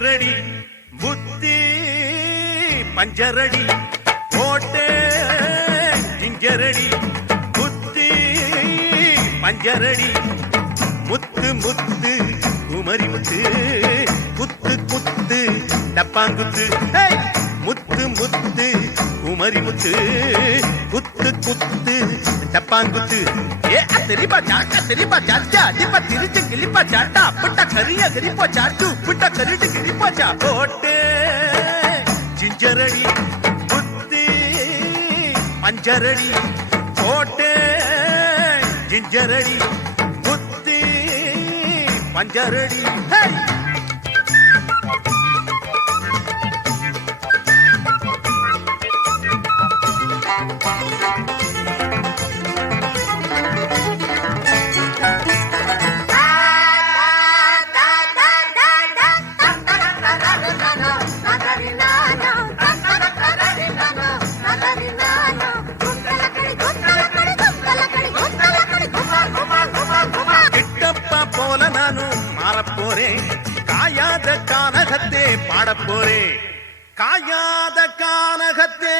பஞ்சரடி புத்தி பஞ்சரடி போட்டே ஜிஞ்சரடி புத்தி பஞ்சரடி. முத்து முத்து குமரி முத்து குத்து குத்து டப்பாங்குத்து. முத்து முத்து குமரி முத்து குத்து குத்து டப்பாங்குத்து. ஏ அத்தரி பச்சா கத்தரி பச்சா அடிப்பா பத்திரிச்சு கிளிப்பா பச்சா அப்பட்டா கரியா கிரி போச்சா டூப்புட்ட கரிட்டு கிரி போட்டு ஜிஞ்சரடி புத்தி பஞ்சரடி போட்டு ஜிஞ்சரடி புத்தி பஞ்சரடி. ஹே! போறேன் காயாத கானகத்தே பாடப் போறேன் காயாத கானகத்தே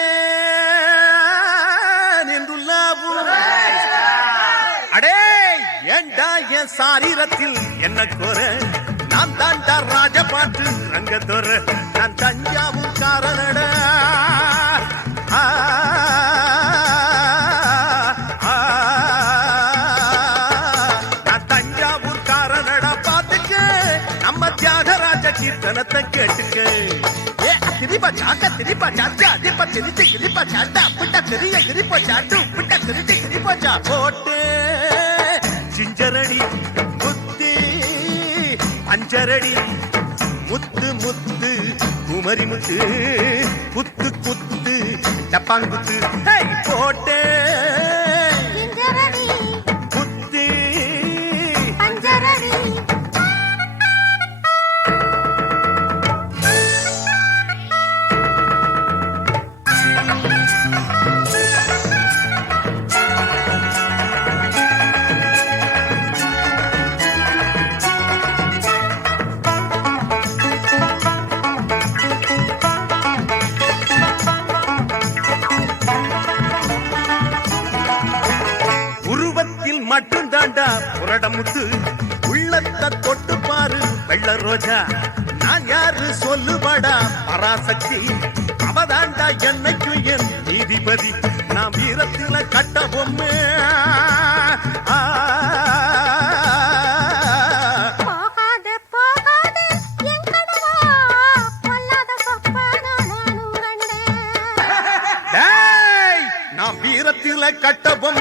நின்றுள்ளாவும் அடே ஏண்டா என் சாரீரத்தில் என்ன கோர? நான் தாண்டா ராஜபாட்டு ரங்கத்தோர. நான் தஞ்சாவூர் காரனடா கீர்த்தனத்தை கேட்டுக்க. ஏ திரிப்பா சாக்க திரிப்பா சாச்சா அதிப்பா திரிச்சு கிரிப்பா சாட்டா புட்ட திரிய கிரிப்பா சாட்டு புட்ட திரிச்சு கிரிப்பா சா போட்டு ஜிஞ்சரடி முத்து அஞ்சரடி முத்து முத்து குமரி முத்து குத்து குத்து டப்பாங்குத்து ஹேய், போட்டு புரடமுத்து உள்ளத்தை தொட்டு பாரு வெள்ள ரோஜா. நான் யாரு சொல்லுவாடா பராசக்தி. அவதாண்டா என்னைக்கும் என் நீதிபதி. நான் வீரத்தில கட்ட பொம்மை. நான் வீரத்தில கட்ட பொம்மை.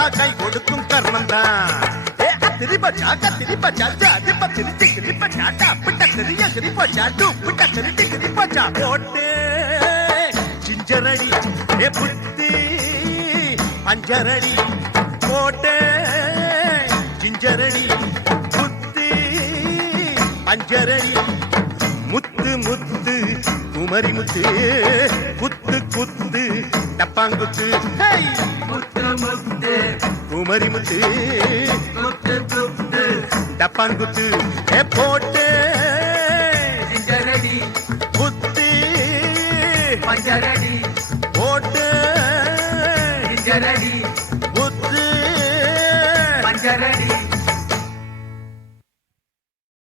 கஷ்டப்பட்டா கை கொடுக்கும் கர்மம் தான். திரிபச்சா கத்திரிபச்சா அதிப்ப திரிச்சு கிரிப்பச்சா டாப்பிட்ட கிரிய கிரிப்பச்சா டூப்பிட்ட கிரிட்டு கிரிப்பச்சா போட்டு. சிஞ்சரடி ஏ புத்தி பஞ்சரடி போட்டு. சிஞ்சரடி புத்தி பஞ்சரடி முத்து முத்து குமரி முத்து குத்து குத்து டப்பாங்குத்து. ஹேய்! முத்து முத்து. குமரி முத்து குத்து குத்து. ஏ போட்டு. சிஞ்சரடி குத்தி. பஞ்சரடி போட்டு. சிஞ்சரடி